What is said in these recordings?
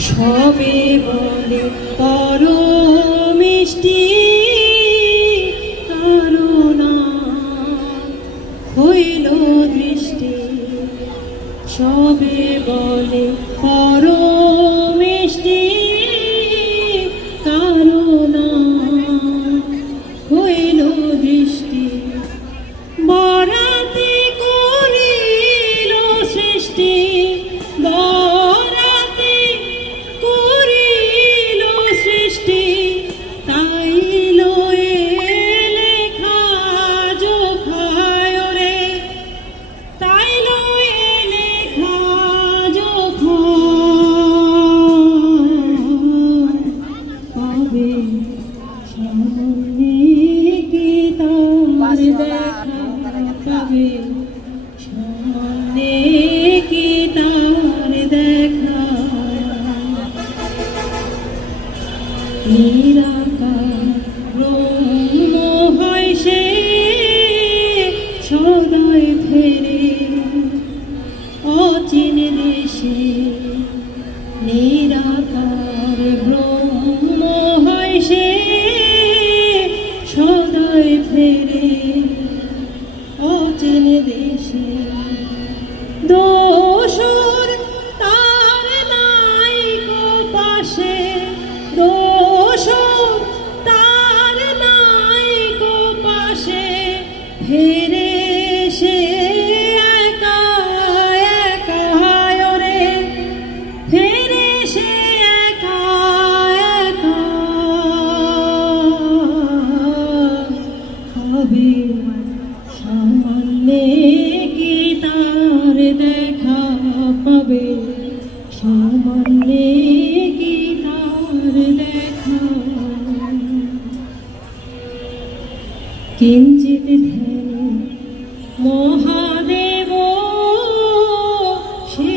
সবে বলে করো মিষ্টি করুণা হইল দৃষ্টি। সবে বলে করো দোষর তার নাই গো পাশে। দোষর তার নাই গো পাশে। ফেরে সে একা একা রে। ফেরে সে একা একা। হবে সামনে। মহাদেব সে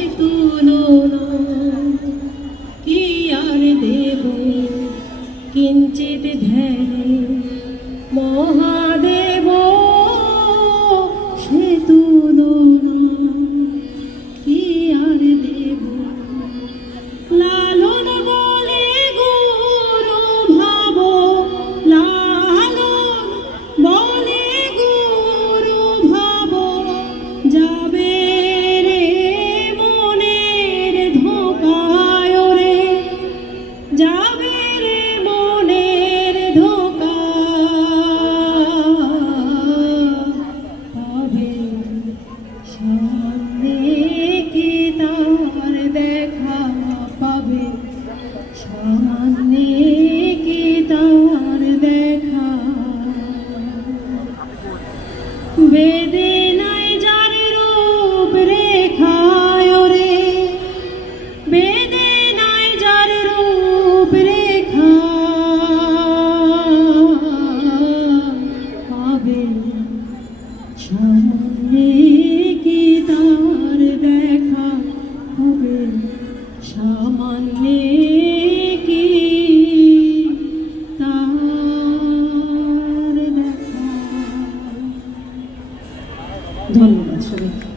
কি আর দেব? কিঞ্চিত ধ্যান মহা Shalom. ধন্যবাদ সবাইকে।